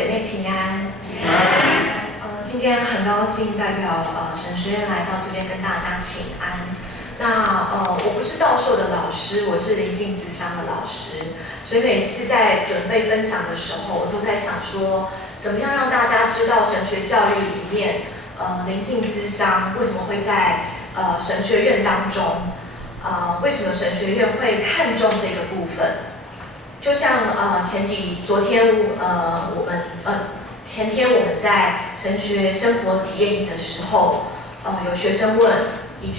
姐妹平安。今天很高兴代表神学院来到这边跟大家请安。那我不是道授的老师，我是灵性咨商的老师，所以每次在准备分享的时候，我都在想说，怎么样让大家知道神学教育里面灵性咨商为什么会在神学院当中，为什么神学院会看重这个部分？就像昨天前天我们在神学生活体验营的时候，有学生问一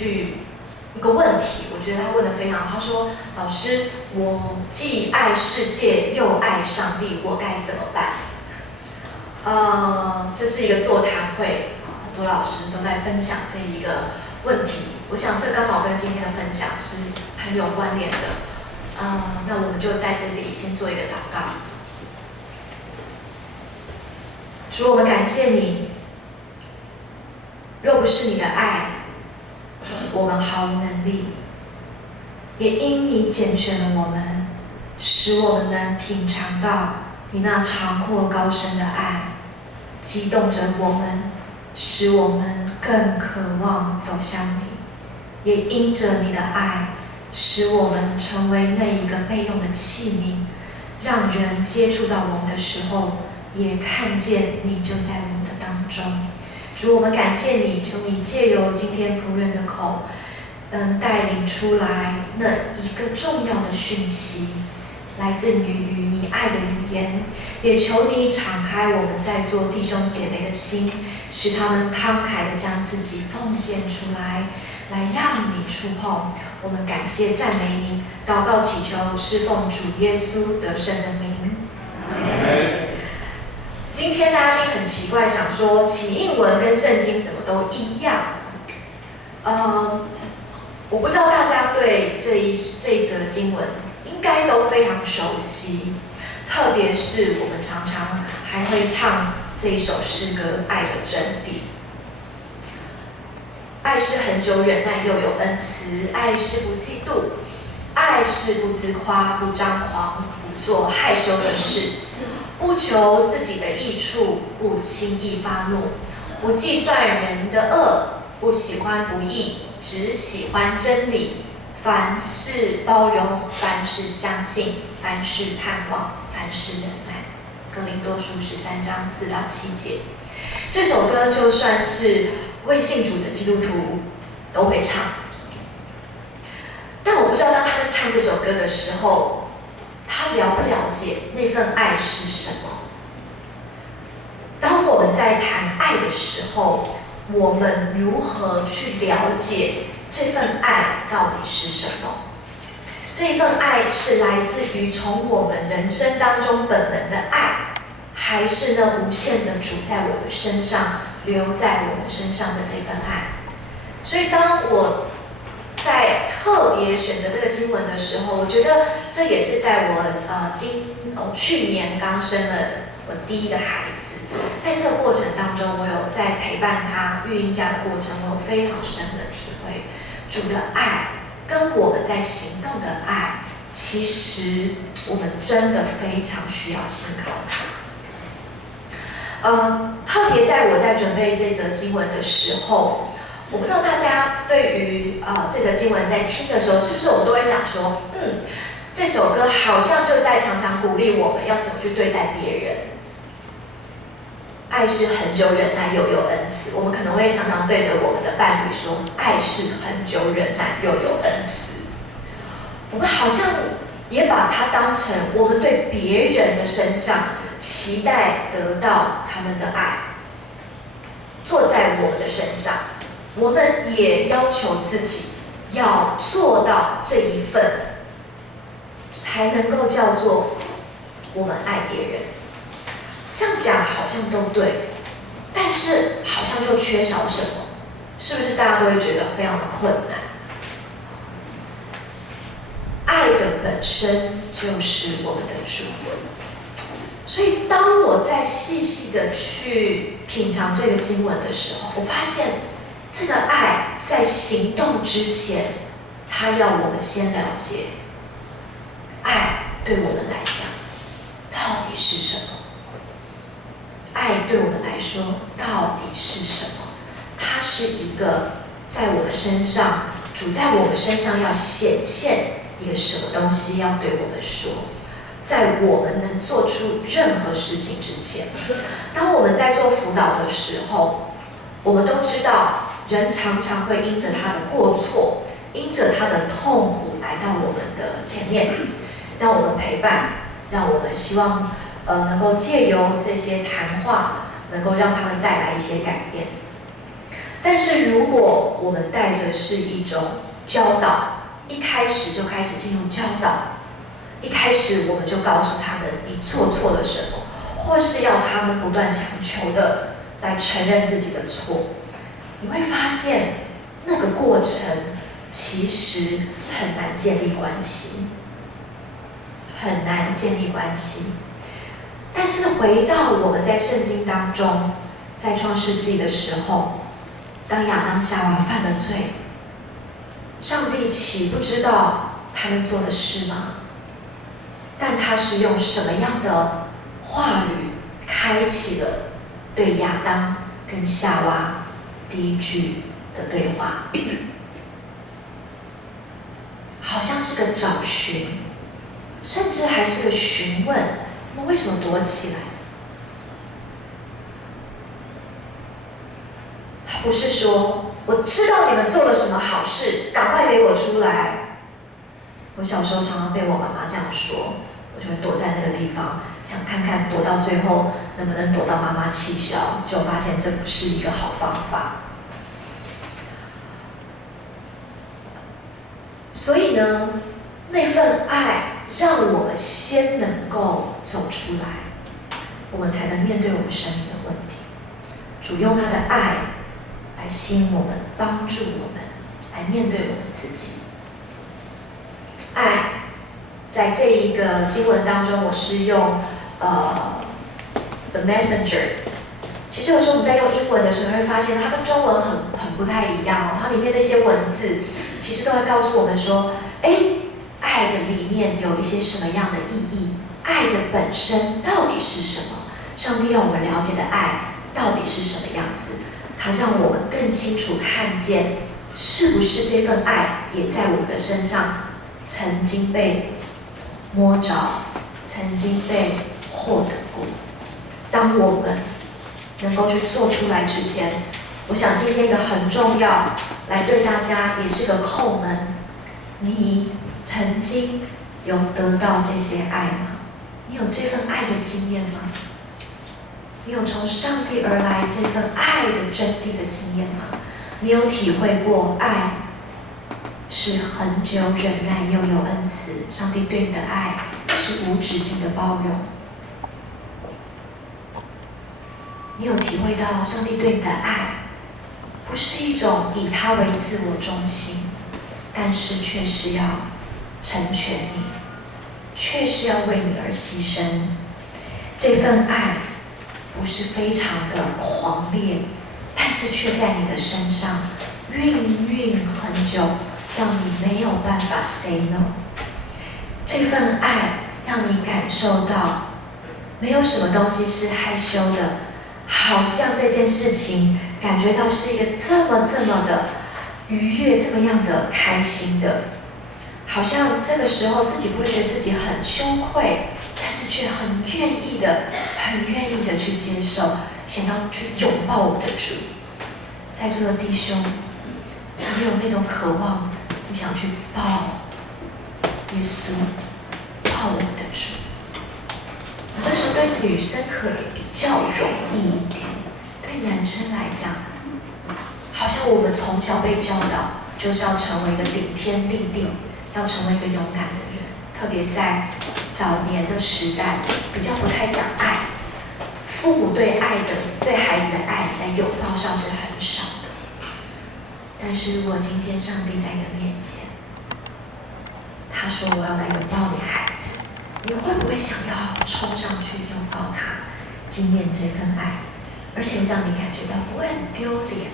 个问题，我觉得他问得非常好。他说：“老师，我既爱世界又爱上帝，我该怎么办？”这是一个座谈会，很多老师都在分享这一个问题。我想这刚好跟今天的分享是很有关联的。那我们就在这里先做一个祷告。主，我们感谢你，若不是你的爱，我们毫无能力。也因你拣选了我们，使我们能品尝到你那长阔高深的爱，激动着我们，使我们更渴望走向你。也因着你的爱，使我们成为那一个备用的器皿，让人接触到我们的时候，也看见你就在我们的当中。主，我们感谢你，求你借由今天仆人的口，带领出来那一个重要的讯息，来自于你爱的语言。也求你敞开我们在座弟兄姐妹的心，使他们慷慨地将自己奉献出来，来让你触碰。我们感谢赞美你，祷告祈求是奉主耶稣得胜的名。今天大家很奇怪，想说起应文跟圣经怎么都一样。我不知道大家对这一则经文应该都非常熟悉，特别是我们常常还会唱这一首诗歌《爱的真谛》。爱是恒久忍耐，又有恩慈；爱是不嫉妒；爱是不自夸，不张狂，不做害羞的事，不求自己的益处，不轻易发怒，不计算人的恶，不喜欢不义，只喜欢真理。凡事包容，凡事相信，凡事盼望，凡事忍耐。哥林多书13章4到7节。这首歌就算是未信主的基督徒都会唱，但我不知道当他们唱这首歌的时候，他了不了解那份爱是什么。当我们在谈爱的时候，我们如何去了解这份爱到底是什么？这份爱是来自于从我们人生当中本能的爱，还是那无限的主在我们身上留在我们身上的这份爱？所以当我在特别选择这个经文的时候，我觉得这也是在我去年刚生了我第一个孩子，在这个过程当中，我有在陪伴他育婴家的过程，我有非常深的体会，主的爱跟我们在行动的爱，其实我们真的非常需要信靠他。特别在我在准备这则经文的时候，我不知道大家对于这则经文在听的时候，是不是我们都会想说，这首歌好像就在常常鼓励我们要怎么去对待别人。爱是恒久忍耐，又有恩慈。我们可能会常常对着我们的伴侣说，爱是恒久忍耐，又有恩慈。我们好像也把它当成我们对别人的身上期待得到他们的爱，做在我们的身上，我们也要求自己要做到这一份，才能够叫做我们爱别人。这样讲好像都对，但是好像就缺少什么，是不是大家都会觉得非常的困难？爱的本身就是我们的主。所以当我在细细的去品尝这个经文的时候，我发现这个爱在行动之前，它要我们先了解爱对我们来讲到底是什么。对我们来说到底是什么？它是一个在我们身上，主在我们身上要显现一个什么东西要对我们说。在我们能做出任何事情之前，当我们在做辅导的时候，我们都知道人常常会因着他的过错，因着他的痛苦来到我们的前面，让我们陪伴，让我们希望能够借由这些谈话，能够让他们带来一些改变。但是如果我们带着是一种教导，一开始就开始进入教导，一开始我们就告诉他们你做错了什么，或是要他们不断强求的来承认自己的错，你会发现那个过程其实很难建立关系，很难建立关系。但是回到我们在圣经当中，在创世纪的时候，当亚当夏娃犯了罪，上帝岂不知道他们做的事吗？但他是用什么样的话语开启了对亚当跟夏娃第一句的对话？好像是个找寻，甚至还是个询问，我们为什么躲起来？他不是说我知道你们做了什么好事，赶快给我出来。我小时候常常被我妈妈这样说，我就会躲在那个地方，想看看躲到最后能不能躲到妈妈气消，就发现这不是一个好方法。所以呢，那份爱让我们先能够走出来，我们才能面对我们生命的问题。主用他的爱来吸引我们，帮助我们来面对我们自己。爱在这一个经文当中，我是用The Messenger。其实有时候我们在用英文的时候，会发现它跟中文很不太一样哦。它里面那些文字其实都会告诉我们说，爱的里面有一些什么样的意义？爱的本身到底是什么？上帝要我们了解的爱到底是什么样子？它让我们更清楚看见，是不是这份爱也在我们的身上曾经被摸着，曾经被获得过。当我们能够去做出来之前，我想今天一个很重要，来对大家也是个叩门：你曾经有得到这些爱吗？你有这份爱的经验吗？你有从上帝而来这份爱的真谛的经验吗？你有体会过爱是恒久忍耐又有恩慈？上帝对你的爱是无止境的包容。你有体会到上帝对你的爱不是一种以他为自我中心，但是却是要成全你，却是要为你而牺牲。这份爱不是非常的狂烈，但是却在你的身上孕育很久，让你没有办法 say no。 这份爱让你感受到没有什么东西是害羞的，好像这件事情感觉到是一个这么的愉悦，这么样的开心的，好像这个时候自己不会觉得自己很羞愧，但是却很愿意的去接受，想要去拥抱我们的主。在座的弟兄，有没有那种渴望，你想去抱耶稣，抱我们的主？有的时候对女生可能比较容易一点，对男生来讲，好像我们从小被教导就是要成为一个顶天立地，要成为一个勇敢的人。特别在早年的时代，比较不太讲爱，父母对孩子的爱在拥抱上是很少的。但是如果今天上帝在你的面前，他说我要来拥抱你孩子，你会不会想要冲上去拥抱他，纪念这份爱，而且让你感觉到不会很丢脸，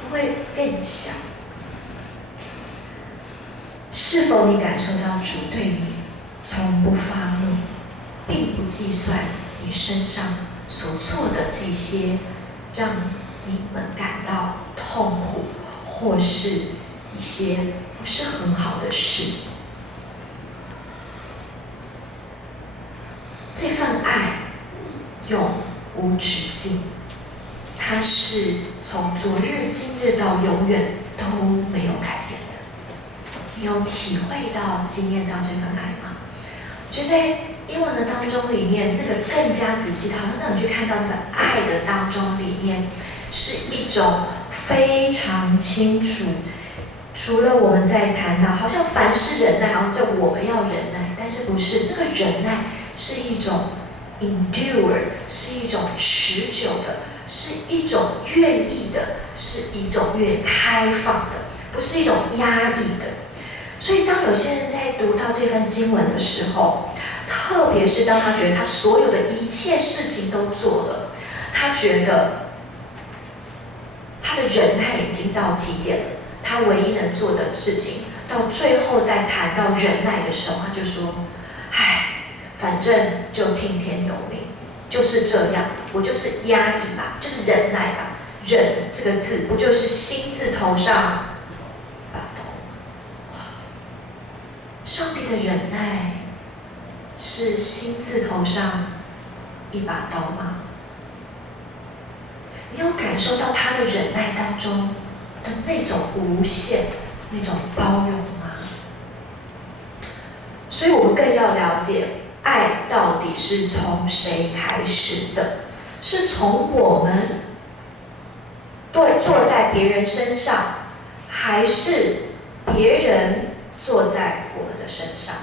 不会变小？是否你感受到主对你从不发怒，并不计算你身上所做的这些让你们感到痛苦，或是一些不是很好的事。这份爱永无止境，它是从昨日、今日到永远都没有改变的。你有体会到、经验到这份爱吗？我觉得在英文的当中里面，那个更加仔细，好像让你去看到这个爱的当中里面，是一种非常清楚。除了我们在谈到，好像凡事忍耐，好像叫我们要忍耐，但是不是那个忍耐是一种 endure， 是一种持久的，是一种愿意的，是一种越开放的，不是一种压抑的。所以当有些人在读到这份经文的时候，特别是当他觉得他所有的一切事情都做了，他觉得他的忍耐已经到极点了，他唯一能做的事情，到最后在谈到忍耐的时候，他就说：“唉，反正就听天由命，就是这样，我就是压抑吧，就是忍耐吧。忍这个字，不就是心字头上把刀吗？上帝的忍耐是心字头上一把刀吗？你有感受到他的忍耐当中的那种无限、那种包容吗？所以我们更要了解，爱到底是从谁开始的？是从我们坐在别人身上，还是别人坐在我们的身上？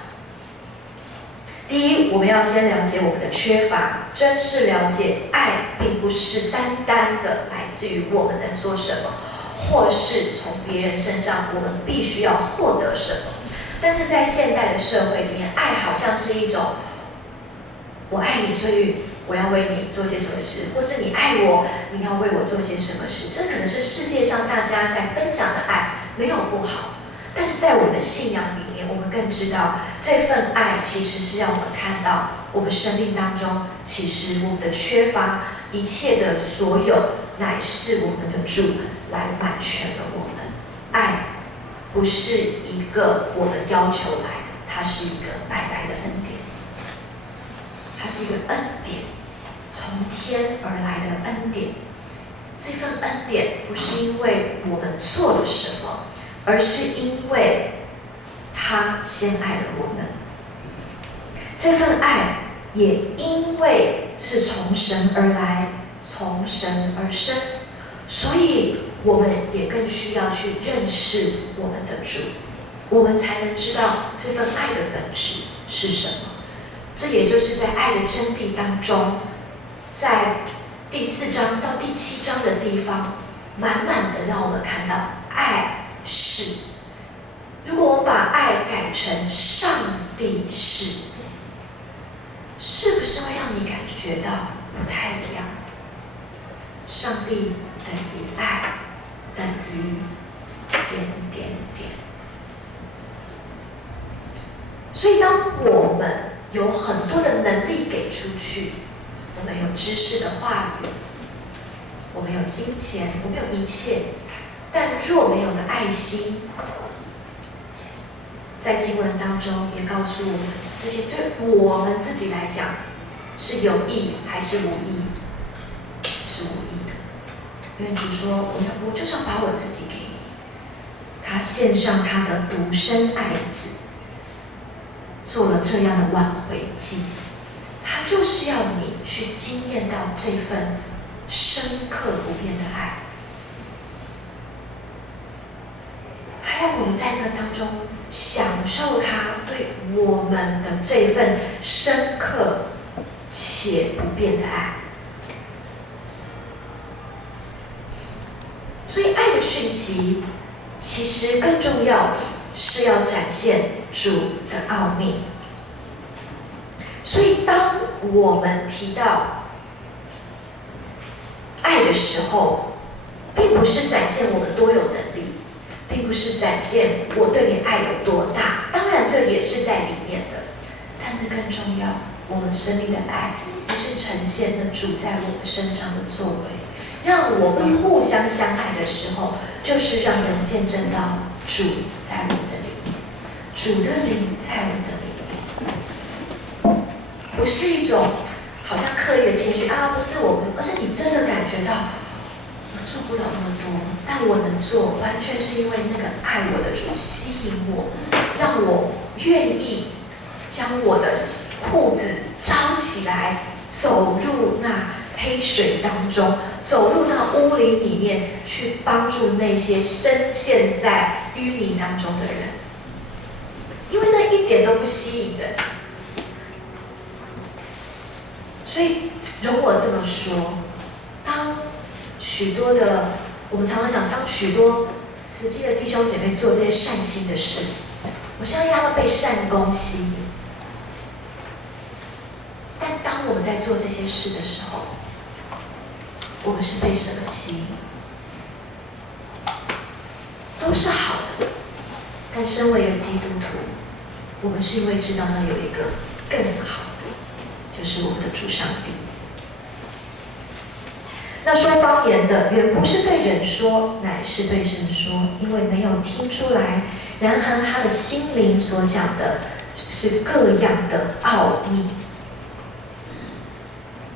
第一，我们要先了解我们的缺乏，真是了解爱并不是单单的来自于我们能做什么，或是从别人身上我们必须要获得什么。但是在现代的社会里面，爱好像是一种我爱你，所以我要为你做些什么事，或是你爱我，你要为我做些什么事。这可能是世界上大家在分享的爱，没有不好。但是在我们的信仰里面，我们更知道这份爱其实是让我们看到我们生命当中，其实我们的缺乏，一切的所有，乃是我们的主来满全了我们。爱不是一个我们要求来的，它是一个白白的恩典，它是一个恩典，从天而来的恩典。这份恩典不是因为我们做了什么，而是因为他先爱了我们。这份爱也因为是从神而来，从神而生，所以我们也更需要去认识我们的主，我们才能知道这份爱的本质是什么。这也就是在爱的真谛当中，在第4章到第7章的地方，满满的让我们看到爱是。如果我们把爱改成上帝是，是不是会让你感觉到不太一样？上帝等于爱，等于点点点。所以当我们有很多的能力给出去，我们有知识的话语，我们有金钱，我们有一切，但若没有了爱心，在经文当中也告诉我们，这些对我们自己来讲是有益还是无益？是无益的。因为主说，我就是要把我自己给你，他献上他的独生爱子，做了这样的挽回祭，他就是要你去经验到这份深刻不变的爱，还要我们在那当中享受他对我们的这份深刻且不变的爱。所以爱的讯息其实更重要是要展现主的奥秘。所以当我们提到爱的时候，并不是展现我们多有能力，并不是展现我对你爱有多大，当然这也是在里面的，但是更重要，我们生命的爱还是呈现了主在我们身上的作为。让我们互相相爱的时候，就是让人见证到主在我们的里面，主的灵在我们的里面，不是一种好像刻意的情绪啊，不是我们，而是你真的感觉到我做不了那么多，但我能做，完全是因为那个爱我的主吸引我，让我愿意将我的裤子捞起来，走入那黑水当中，走入那污泥里面，去帮助那些深陷在淤泥当中的人，因为那一点都不吸引人。所以容我这么说，当许多的我们常常讲，当许多实际的弟兄姐妹做这些善心的事，我相信他们被善功吸引。但当我们在做这些事的时候，我们是被什么吸引？都是好的，但身为一个基督徒，我们是因为知道那有一个更好的，就是我们的主上帝。那说方言的，原不是对人说，乃是对神说，因为没有听出来。然而他的心灵所讲的是各样的奥秘。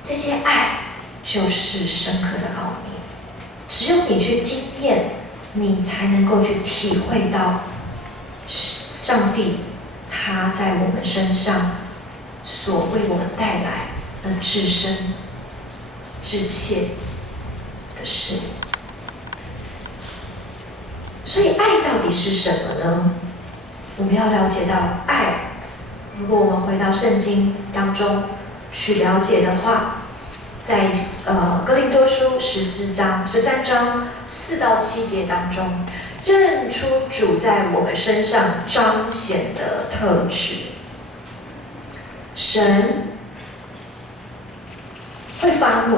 这些爱就是深刻的奥秘，只有你去经验，你才能够去体会到上帝他在我们身上所为我们带来的至深至切的事。所以爱到底是什么呢？我们要了解到爱，如果我们回到圣经当中去了解的话，在哥林多书13章4到7节当中，认出主在我们身上彰显的特质。神会发怒，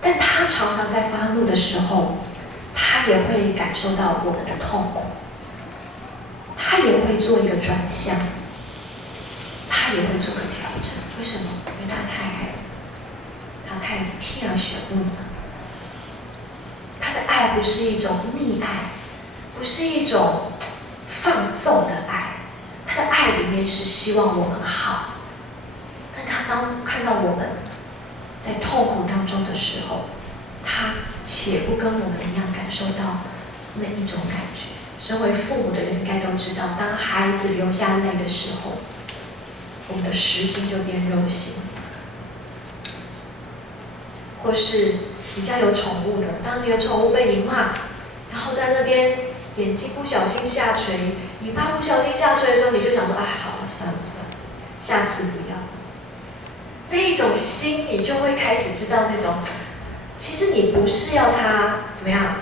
但他常常在发怒的时候，他也会感受到我们的痛苦，他也会做一个转向，他也会做个调整。为什么？因为他太爱了，他太天而选物了。他的爱不是一种溺爱，不是一种放纵的爱，他的爱里面是希望我们好。但他当看到我们在痛苦当中的时候，他且不跟我们一样感受到那一种感觉。身为父母的人应该都知道，当孩子流下泪的时候，我们的实心就变肉心。或是你家有宠物的，当你的宠物被你骂，然后在那边眼睛不小心下垂，尾巴不小心下垂的时候，你就想说：“哎，好了，算了算了，下次不要。”那一种心，你就会开始知道那种，其实你不是要它怎么样，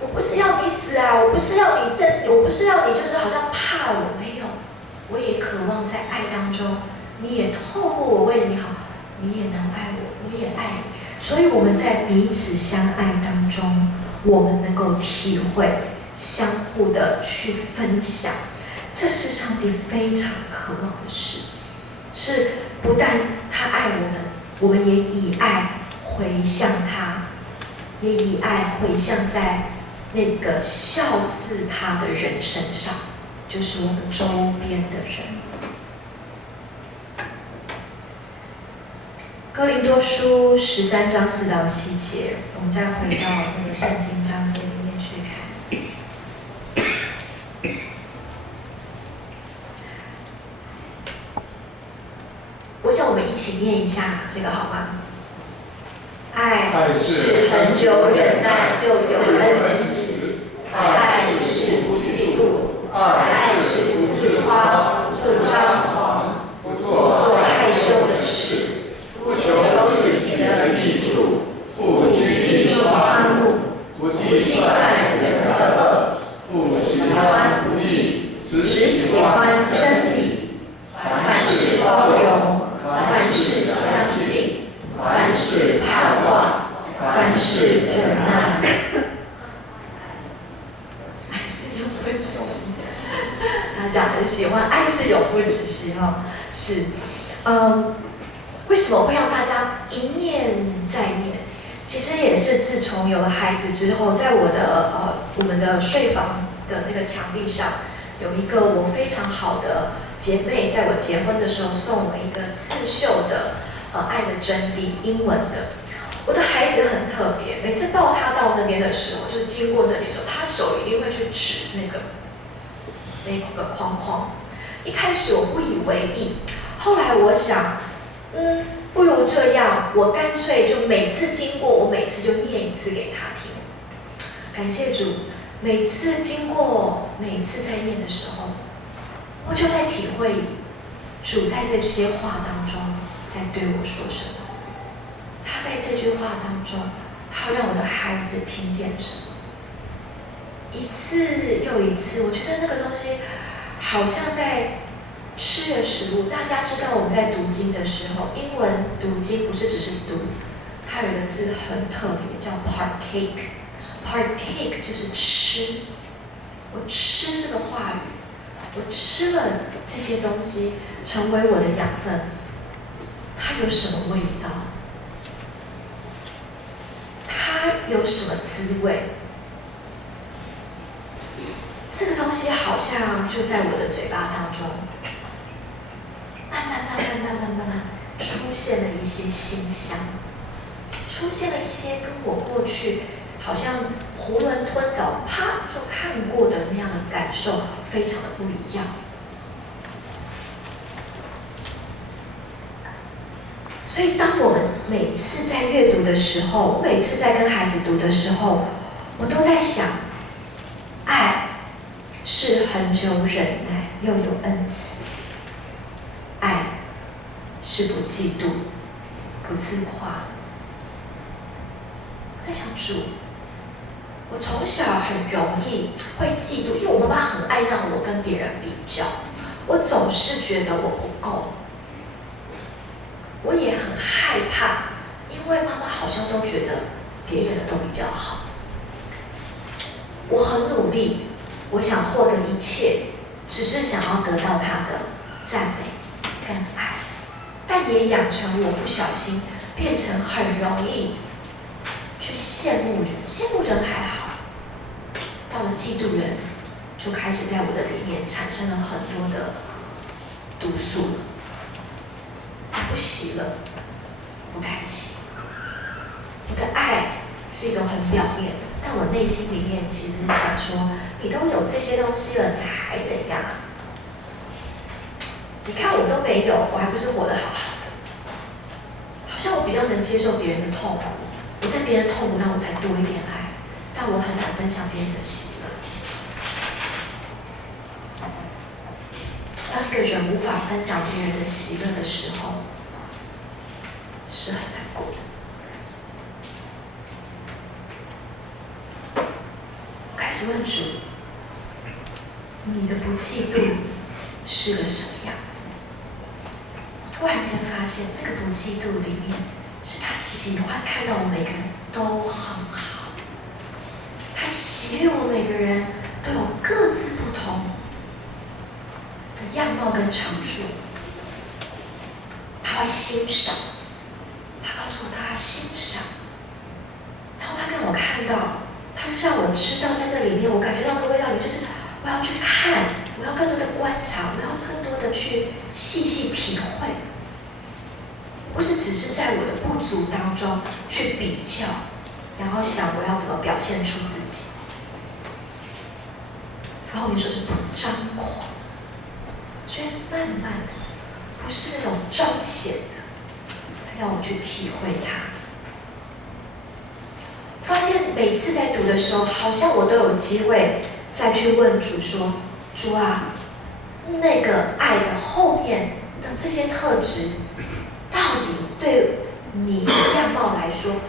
我不是要你死啊，我不是要你我不是要你就是好像怕我，没有，我也渴望在爱当中，你也透过我为你好，你也能爱我，我也爱你。所以我们在彼此相爱当中，我们能够体会，相互的去分享，这是上帝非常渴望的事。是不但他爱我们，我们也以爱回向他，也以爱回向在那个笑似他的人身上，就是我们周边的人。哥林多书13章4到7节，我们再回到那个圣经章节里面去看。我想我们一起念一下这个好吗？爱是恒久忍耐，又有恩慈；爱是不嫉妒；爱是不自夸，不张狂，不做害羞的事，不求自己的益处，不轻易发怒，不计算人的恶，不喜欢不义，只喜欢真理。凡事包容，凡事相信，凡事盼望，凡事忍耐。哎，是有会气息。他讲很喜欢，爱是永不止息哈。是，为什么会让大家一念再念？其实也是自从有了孩子之后，在我们的睡房的那个墙壁上，有一个我非常好的姐妹，在我结婚的时候送我一个刺绣的爱的真谛英文的。我的孩子很特别，每次抱他到那边的时候，就是经过那里的时候，他手一定会去指那个框框。一开始我不以为意，后来我想，不如这样，我干脆就每次经过，我每次就念一次给他听。感谢主，每次经过，每次在念的时候，我就在体会主在这些话当中在对我说什么。他在这句话当中，他让我的孩子听见什么？一次又一次，我觉得那个东西好像在吃的食物。大家知道我们在读经的时候，英文读经不是只是读，它有一个字很特别，叫 partake。partake 就是吃。我吃这个话语，我吃了这些东西，成为我的养分。它有什么味道？它有什么滋味？这个东西好像就在我的嘴巴当中，慢慢出现了一些馨香，出现了一些跟我过去好像囫囵吞枣啪就看过的那样的感受非常的不一样。所以当我们每次在阅读的时候，每次在跟孩子读的时候，我都在想，爱是恒久忍耐，又有恩慈。爱是不嫉妒，不自夸。我在想主，我从小很容易会嫉妒，因为我妈妈很爱让我跟别人比较，我总是觉得我不够。我也很害怕，因为妈妈好像都觉得别人的都比较好。我很努力，我想获得一切，只是想要得到她的赞美跟爱，但也养成我不小心变成很容易去羡慕人，羡慕人还好，到了嫉妒人，就开始在我的里面产生了很多的毒素了。不喜乐，不开心。我的爱是一种很表面的，但我内心里面其实是想说，你都有这些东西了，你还怎样？你看我都没有，我还不是活得好好的？好像我比较能接受别人的痛苦，我在别人痛苦，那我才多一点爱，但我很难分享别人的喜乐。当一个人无法分享别人的喜乐的时候，是很难过的。我开始问主，你的不嫉妒是个什么样子？我突然间发现，那个不嫉妒里面，是他喜欢看到我们每个人都很好，他喜悦我们每个人都有各自不同的样貌跟长处，他会欣赏，他告诉我他欣赏，然后他让我看到，他让我知道在这里面，我感觉到的味道里就是我要去看，我要更多的观察，我要更多的去细细体会，不是只是在我的不足当中去比较，然后想我要怎么表现出自己。他后面说是不张狂，所以是慢慢的，不是那种彰显的，他要我去体会它。发现每次在读的时候，好像我都有机会再去问主说：“主啊，那个爱的后面的这些特质，到底对你的样貌来说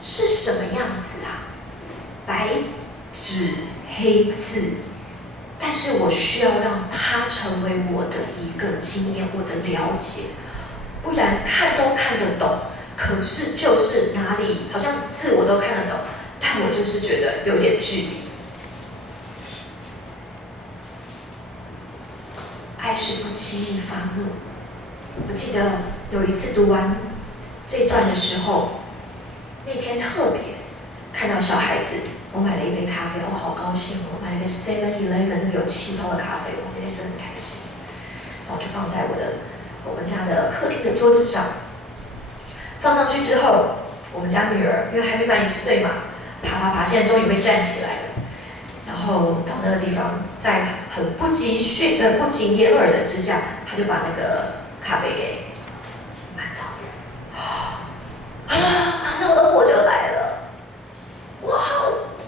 是什么样子啊？白纸黑字。”但是我需要让它成为我的一个经验，我的了解，不然看都看得懂，可是就是哪里好像字我都看得懂，但我就是觉得有点距离。轻易发怒。我记得有一次读完这段的时候，那天特别看到小孩子，我买了一杯咖啡，我好高兴哦！我买了一个 7-Eleven 那个有气泡的咖啡，我那天真的很开心。然后就放在我们家的客厅的桌子上。放上去之后，我们家女儿因为还没满1岁嘛，爬，现在终于会站起来了。然后到那个地方，在很不疾掩耳的之下，她就把那个咖啡给满倒了。马上我的火就来了，哇，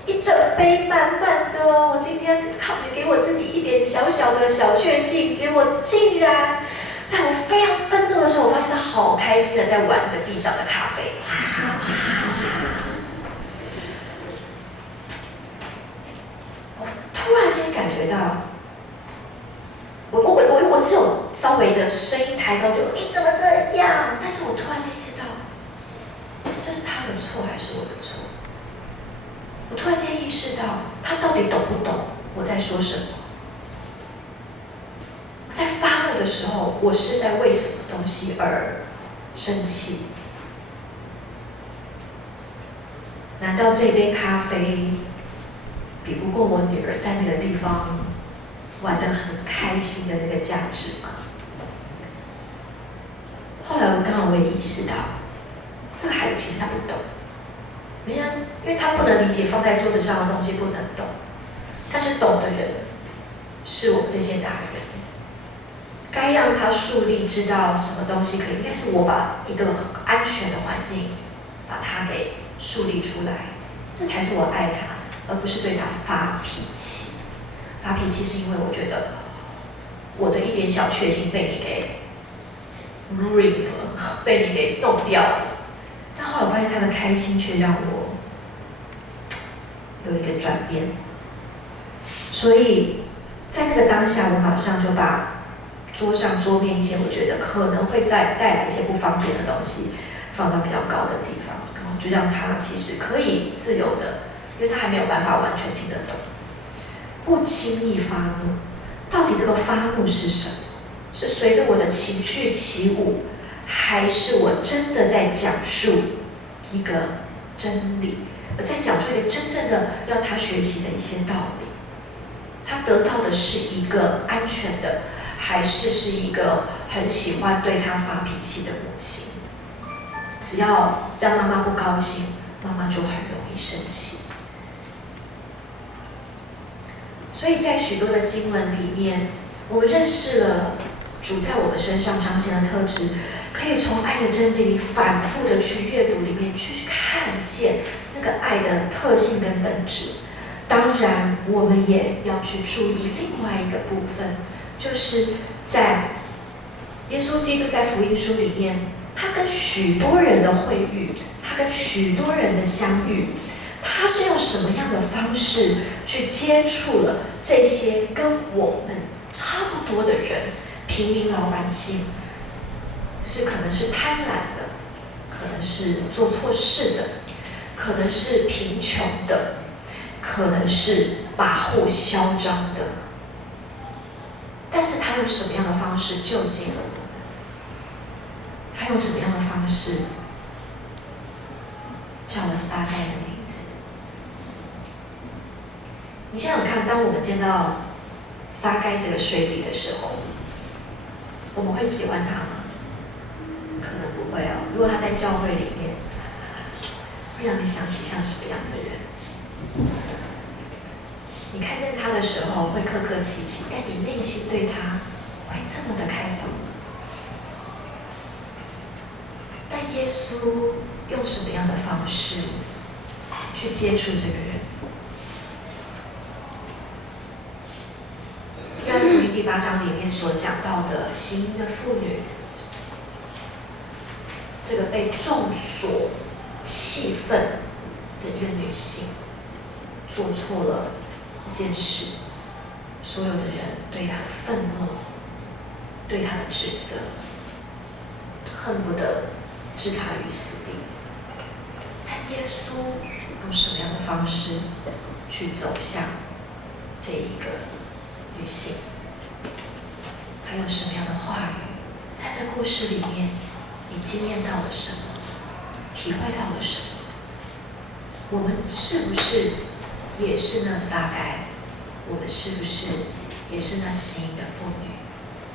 一整杯满满的哦！我今天给我自己一点小小的小确幸，结果竟然在我非常愤怒的时候，我发现他好开心的在玩那个地上的咖啡。我突然间感觉到，我是有稍微的声音抬高，就你怎么这样？但是我突然间意识到，这是他的错还是我的错？我突然间意识到，他到底懂不懂我在说什么？我在发怒的时候，我是在为什么东西而生气？难道这杯咖啡比不过我女儿在那个地方玩得很开心的那个价值吗？后来我也意识到，这个孩子其实他不懂，因为他不能理解放在桌子上的东西不能动，但是懂的人是我们这些大人，该让他树立知道什么东西可以，应该是我把一个安全的环境把他给树立出来，这才是我爱他，而不是对他发脾气。发脾气是因为我觉得我的一点小确幸被你给 ruin 了，被你给弄掉了。但后来我发现他的开心却让我有一个转变，所以在那个当下，我马上就把桌面一些我觉得可能会带来一些不方便的东西放到比较高的地方，然后就让他其实可以自由的，因为他还没有办法完全听得懂，不轻易发怒。到底这个发怒是什么？是随着我的情绪起舞，还是我真的在讲述一个真理，我在讲述一个真正的要他学习的一些道理？他得到的是一个安全的，还是一个很喜欢对他发脾气的母亲？只要让妈妈不高兴，妈妈就很容易生气。所以在许多的经文里面，我们认识了主在我们身上彰显的特质，可以从爱的真理里反复的去阅读里面去看见那个爱的特性跟本质。当然，我们也要去注意另外一个部分，就是在耶稣基督在福音书里面，他跟许多人的会遇，他跟许多人的相遇，他是用什么样的方式去接触了这些跟我们差不多的人，平民老百姓，可能是贪婪的，可能是做错事的，可能是贫穷的，可能是跋扈嚣张的，但是他用什么样的方式救济了我们？他用什么样的方式叫了撒该的名字？你想想看，当我们见到撒该这个税吏的时候，我们会喜欢他吗？可能不会哦。如果他在教会里面，会让你想起像什么样的人？你看见他的时候会客客气气，但你内心对他会这么的开放吗？但耶稣用什么样的方式去接触这个人？约翰福音第8章里面所讲到的行淫的妇女，这个被众所气愤的一个女性，做错了一件事，所有的人对她的愤怒，对她的指责，恨不得置她于死地。但耶稣用什么样的方式去走向这一个女性？他还有什么样的话语，在这故事里面，你经验到了什么，体会到了什么？我们是不是也是那撒该？我们是不是也是那行淫的妇女？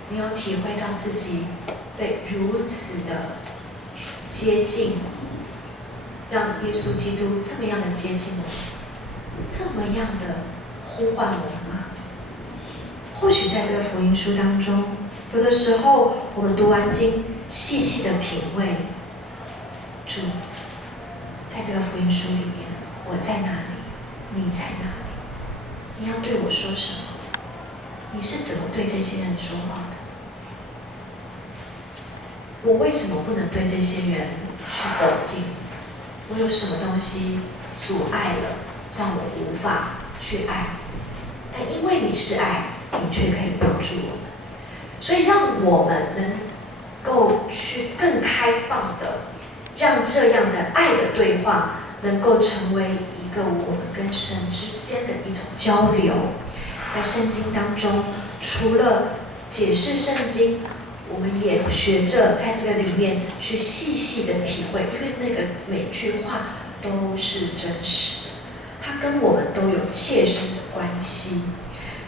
你有体会到自己被如此的接近，让耶稣基督这么样的接近我们，这么样的呼唤我们吗？或许在这个福音书当中，有的时候我们读完经，细细的品味，主，在这个福音书里面，我在哪里？你在哪里？你要对我说什么？你是怎么对这些人说话的？我为什么不能对这些人去走近？我有什么东西阻碍了，让我无法去爱？但因为你是爱，你却可以帮助我们，所以让我们能够去更开放的，让这样的爱的对话能够成为一个我们跟神之间的一种交流。在圣经当中，除了解释圣经，我们也学着在这个里面去细细的体会，因为那个每句话都是真实的，它跟我们都有切身的关系。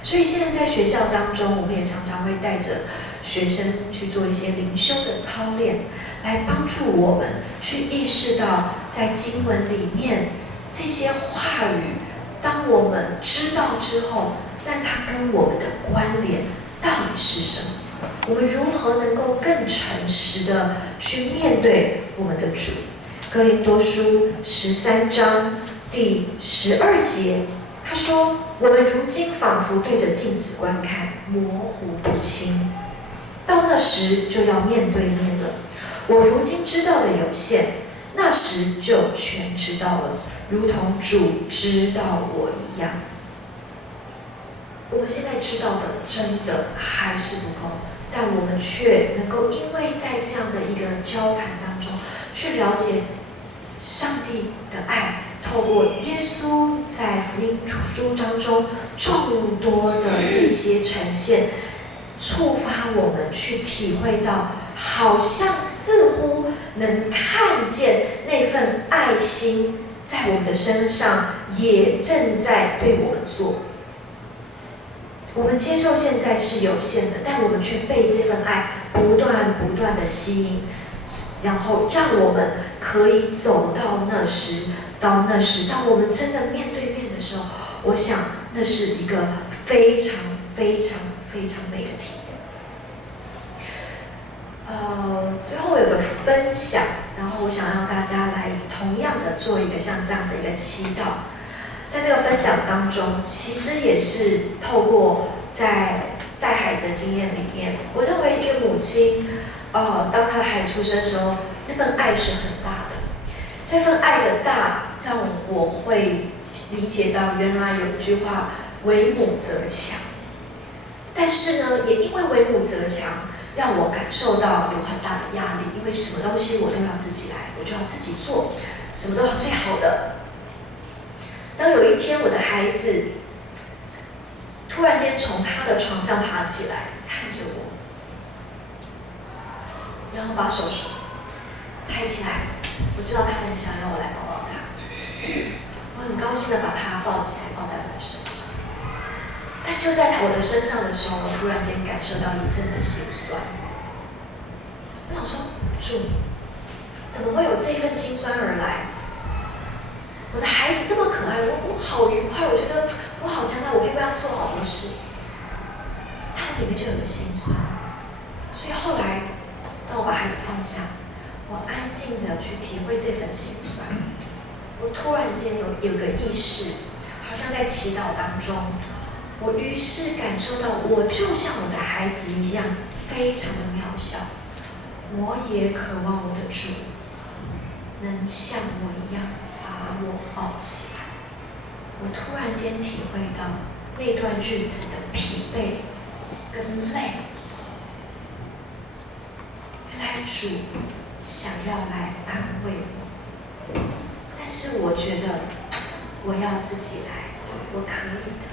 所以现在在学校当中，我们也常常会带着学生去做一些灵修的操练，来帮助我们去意识到在经文里面这些话语，当我们知道之后，但它跟我们的关联到底是什么？我们如何能够更诚实的去面对我们的主？哥林多书13章第12节，他说：“我们如今仿佛对着镜子观看，模糊不清。到那时就要面对面了。我如今知道的有限，那时就全知道了，如同主知道我一样。”我们现在知道的真的还是不够，但我们却能够因为在这样的一个交谈当中，去了解上帝的爱，透过耶稣在福音书当中众多的这些呈现，触发我们去体会到，好像似乎能看见那份爱心在我们的身上也正在对我们做。我们接受现在是有限的，但我们却被这份爱不断的吸引，然后让我们可以走到那时，当我们真的面对面的时候，我想那是一个非常美的体验。最后有个分享，然后我想让大家来同样的做一个像这样的一个祈祷。在这个分享当中，其实也是透过在带孩子的经验里面，我认为一个母亲，当她的孩子出生的时候，那份爱是很大的。这份爱的大，让我会理解到，原来有一句话“为母则强”。但是呢，也因为为母则强，让我感受到有很大的压力，因为什么东西我都要自己来，我就要自己做，什么都要最好的。当有一天我的孩子突然间从他的床上爬起来，看着我，然后把手抬起来，我知道他很想要我来抱抱他，我很高兴的把他抱起来，抱在我的身上。但就在我的身上的时候，我突然间感受到一阵的心酸。我想说，主，怎么会有这份心酸而来？我的孩子这么可爱，我好愉快，我觉得我好强大，我可以为他做好多事。他里面就有个心酸，所以后来，当我把孩子放下，我安静的去体会这份心酸。我突然间有个意识，好像在祈祷当中，我于是感受到，我就像我的孩子一样，非常的渺小。我也渴望我的主能像我一样把我抱起来。我突然间体会到那段日子的疲惫跟累。原来主想要来安慰我，但是我觉得我要自己来，我可以的，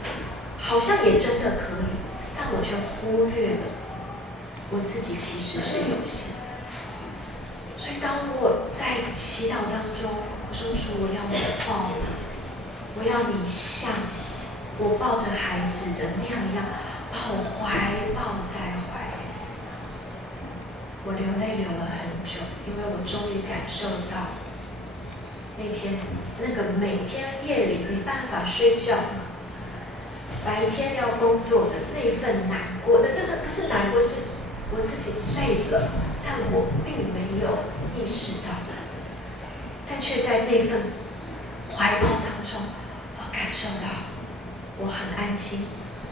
好像也真的可以，但我却忽略了我自己其实是有限的。所以当我在祈祷当中，我说主，我要你的抱，我要你像我抱着孩子的那样一样，把我怀抱在怀里。我流泪流了很久，因为我终于感受到那天那个每天夜里没办法睡觉，白天要工作的那份难过，那个不是难过，是我自己累了，但我并没有意识到，但却在那份怀抱当中，我感受到我很安心，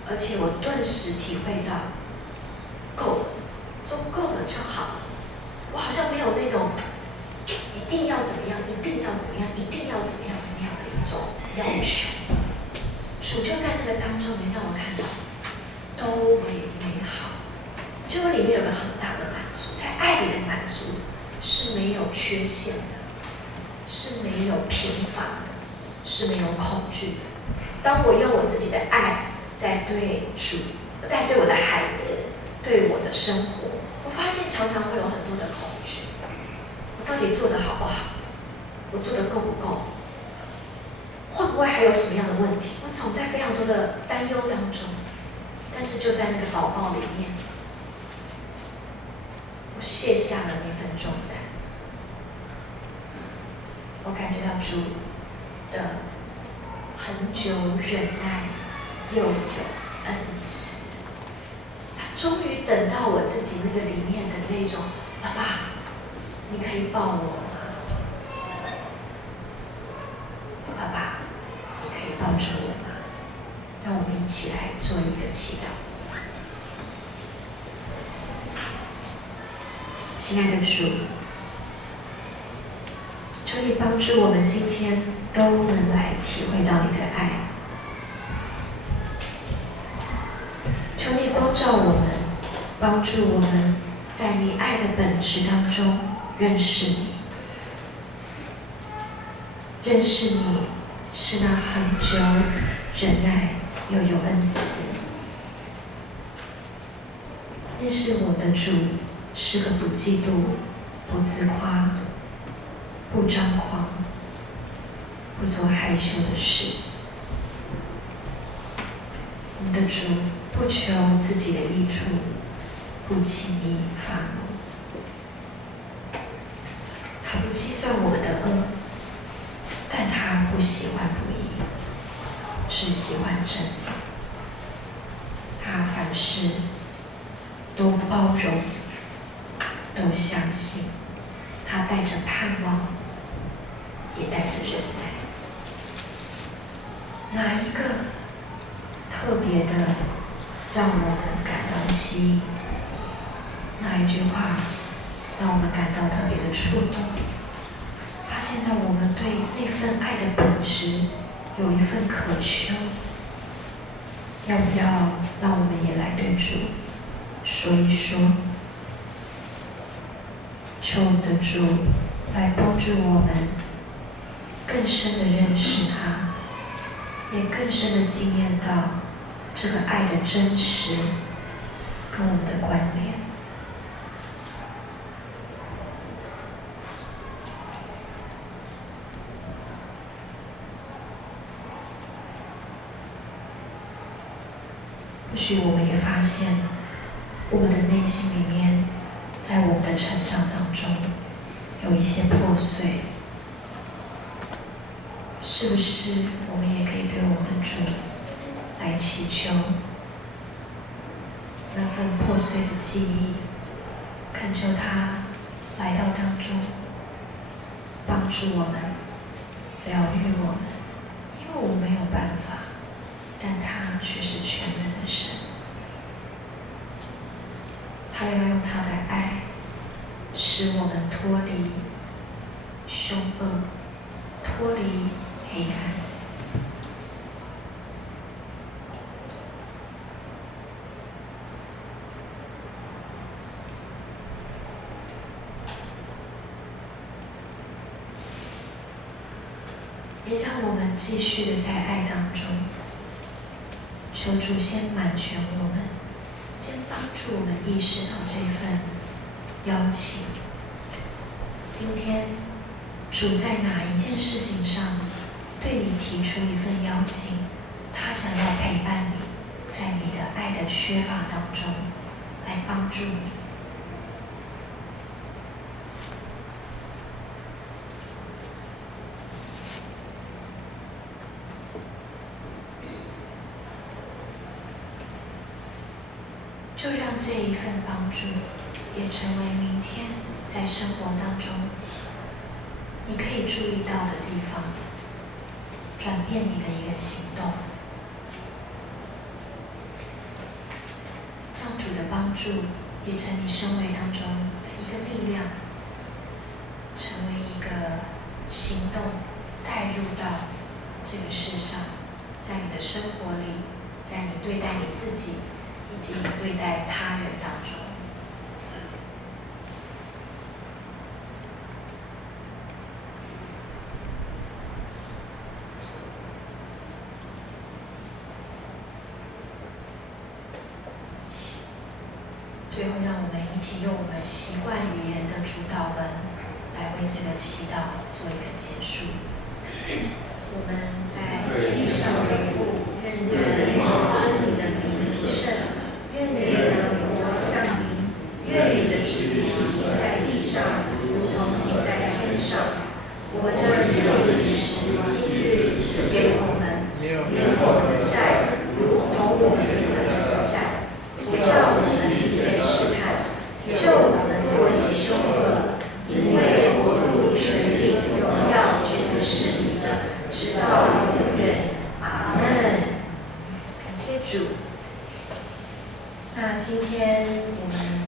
而且我顿时体会到够了，足够了就好了。我好像没有那种一定要怎么样，一定要怎么样，一定要怎么样那样的一种要求。主就在那个当中，也让我看到都为美好。就里面有个很大的满足，在爱里的满足是没有缺陷的，是没有平凡的，是没有恐惧的。当我用我自己的爱在对主，在对我的孩子，对我的生活，我发现常常会有很多的恐惧。我到底做得好不好？我做得够不够？会不会还有什么样的问题？我总在非常多的担忧当中，但是就在那个祷告里面，我卸下了那份重担。我感觉到主的很久忍耐，又有恩慈。他终于等到我自己那个里面的那种，爸爸，你可以抱我吗？爸爸，你可以抱住我吗？让我们一起来做一个祈祷。亲爱的主，求你帮助我们今天都能来体会到你的爱。求你光照我们，帮助我们在你爱的本质当中认识你。认识你是那恒久忍耐又有恩慈。认识我的主是个不嫉妒、不自夸、不张狂、不做害羞的事。我们的主不求自己的益处，不轻易发怒。他不计算我们的恶，但他不喜欢不义，只喜欢真理。他凡事都包容，都相信。他带着盼望，也带着忍耐。哪一个特别的让我们感到吸引？哪一句话让我们感到特别的触动？发现到我们对那份爱的本质有一份渴求，要不要让我们也来对主说一说？求我们的主来帮助我们更深的认识他，也更深的经验到这个爱的真实跟我们的关联。或许我们也发现，我们的内心里面，在我们的成长当中，有一些破碎。是不是我们也可以对我们的主来祈求，那份破碎的记忆，恳求他来到当中，帮助我们，疗愈我们，因为我们没有办法，但他却是全能的神。他要用他的爱，使我们脱离凶恶，脱离黑暗。也让我们继续的在爱当中，求主先满全我们，先帮助我们意识到这份邀请。今天主在哪一件事情上对你提出一份邀请？他想要陪伴你，在你的爱的缺乏当中来帮助你。就让这一份帮助也成为明天在生活当中你可以注意到的地方，转变你的一个行动，让主的帮助也成你生活当中的一个力量，成为一个行动，带入到这个世上，在你的生活里，在你对待你自己以及你对待他人当中。最后，让我们一起用我们习惯语言的主导文来为这个祈祷做一个结束。我们在地上为父，愿人尊你的名为圣，愿你的国降临，愿你的旨意行在地上，如同行在天上。我们的日用饮食，今日赐给我们，免我们的债，如同我们免了人的债，不叫我们